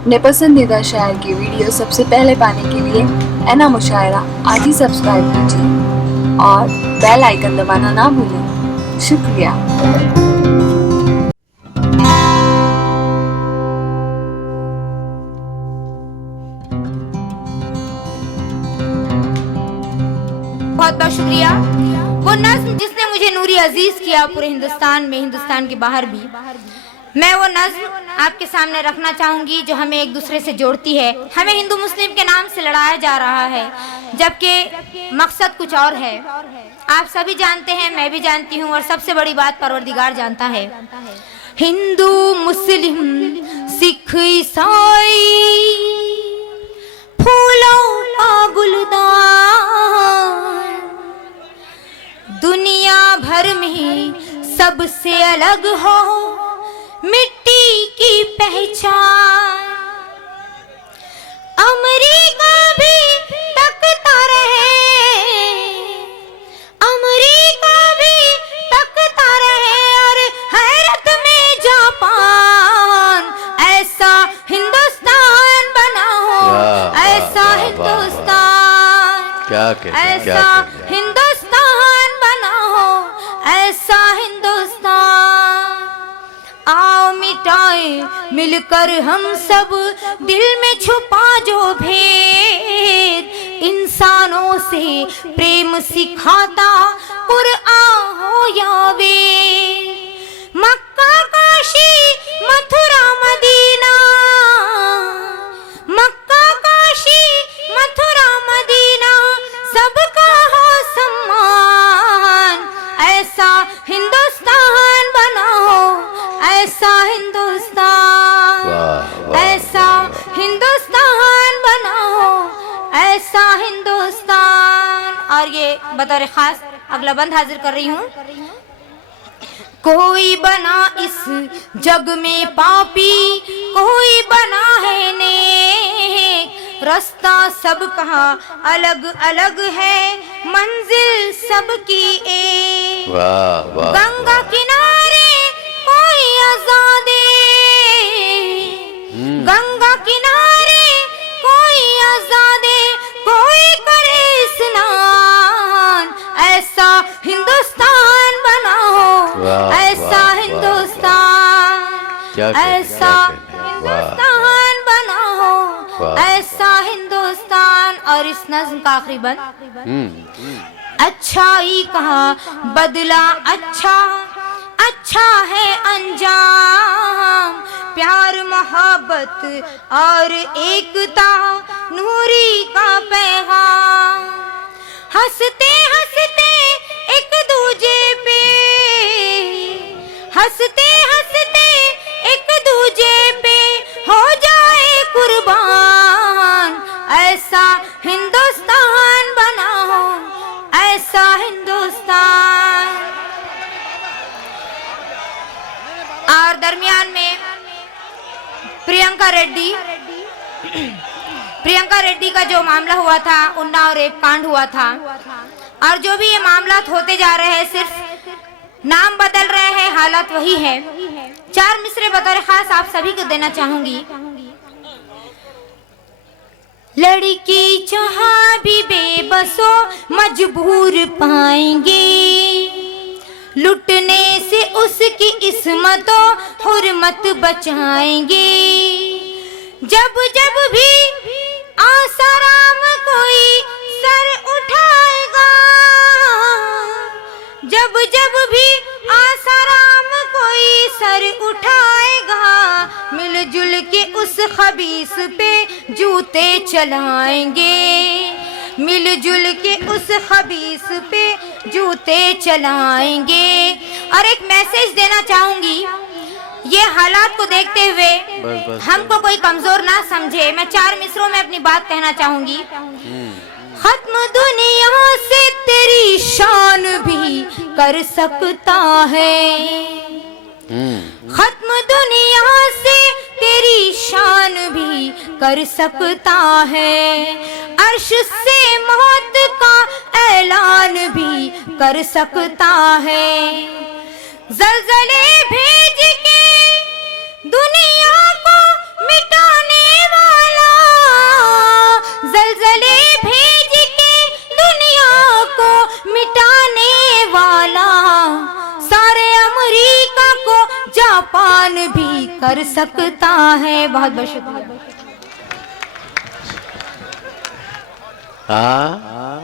अपने पसंदीदा शायर की वीडियो सबसे पहले पाने के लिए एना मुशायरा आज ही सब्सक्राइब कीजिए और बेल आइकन दबाना ना भूलें। शुक्रिया। बहुत बहुत शुक्रिया। वो नज्म जिसने मुझे नूरी अजीज किया पूरे हिंदुस्तान में, हिंदुस्तान के बाहर भी, मैं वो नज्म आपके सामने रखना चाहूंगी जो हमें एक दूसरे से जोड़ती है। हमें हिंदू मुस्लिम के नाम से लड़ाया जा रहा है जबकि मकसद कुछ और है। आप सभी जानते हैं, मैं भी जानती हूँ, और सबसे बड़ी बात परवरदिगार जानता है। हिंदू मुस्लिम सिख ईसाई फूलों का गुलदान, दुनिया भर में सबसे अलग हो मिट्टी की पहचान। अमेरिका भी तकता रहे, अमेरिका भी तकता रहे, और हैरत में जापान। ऐसा हिंदुस्तान बना हो, ऐसा हिंदुस्तान, ऐसा हिंदुस्तान बना हो, ऐसा हिंदुस्तान। आओ मिटाए मिलकर हम सब दिल में छुपा जो भेद, इंसानों से प्रेम सिखाता कुरआन हो या वेद। मक्का काशी मथुरा मदीना, मक्का काशी मथुरा मदीना, सबका हो सम्मान। ऐसा हिंदुस्तान बना हो, ऐसा हिंदुस्तान, ऐसा हिंदुस्तान बना हो, ऐसा हिंदुस्तान। और ये बतौर खास अगला बंद हाजिर कर रही हूँ। कोई बना इस जग में पापी, कोई बना है नेक, रास्ता सबका अलग अलग है, मंजिल सबकी एक। गंगा किनारे कोई आजादी, गंगा किनारे कोई आजादी, कोई करे स्नान। ऐसा हिंदुस्तान बना हो, ऐसा हिंदुस्तान, ऐसा हिंदुस्तान बना हो, ऐसा हिंदुस्तान। और इस नज्म का आखिरी बंद। अच्छाई कहा बदला अच्छा, अच्छा है अंजाम, प्यार मोहब्बत और एकता नूरी का पैगाम। हंसते हंसते एक दूजे पे, हंसते हंसते एक दूजे पे हो जाए कुर्बान। ऐसा हिंदुस्तान बना हो, ऐसा हिंदुस्तान। और दरमियान में प्रियंका रेड्डी का जो मामला हुआ था, उन्नाव रेप कांड हुआ था, और जो भी ये मामला होते जा रहे हैं, सिर्फ नाम बदल रहे हैं, हालात वही है। चार मिसरे बतौर खास आप सभी को देना चाहूंगी। लड़की जहां भी बेबसो मजबूर पाएंगे, लुटने से उसकी इस्मतों हुर्मत बचाएंगे। जब जब भी आसाराम कोई सर उठाएगा, जब जब भी आसाराम कोई सर उठाएगा, मिलजुल के उस खबीस पे जूते चलाएंगे, मिलजुल के उस खबीस पे जूते चलाएंगे। और एक मैसेज देना चाहूंगी, ये हालात को देखते हुए हमको कोई कमजोर ना समझे। मैं चार मिसरों में अपनी बात कहना चाहूंगी। खत्म दुनिया से तेरी शान भी कर सकता है, खत्म दुनिया से तेरी शान भी कर सकता है, अर्श से मौत का ऐलान भी कर सकता है। ज़लज़ले भेज के दुनिया को मिटाने पान भी कर सकता है। बहुत बहुत शुक्रिया। हाँ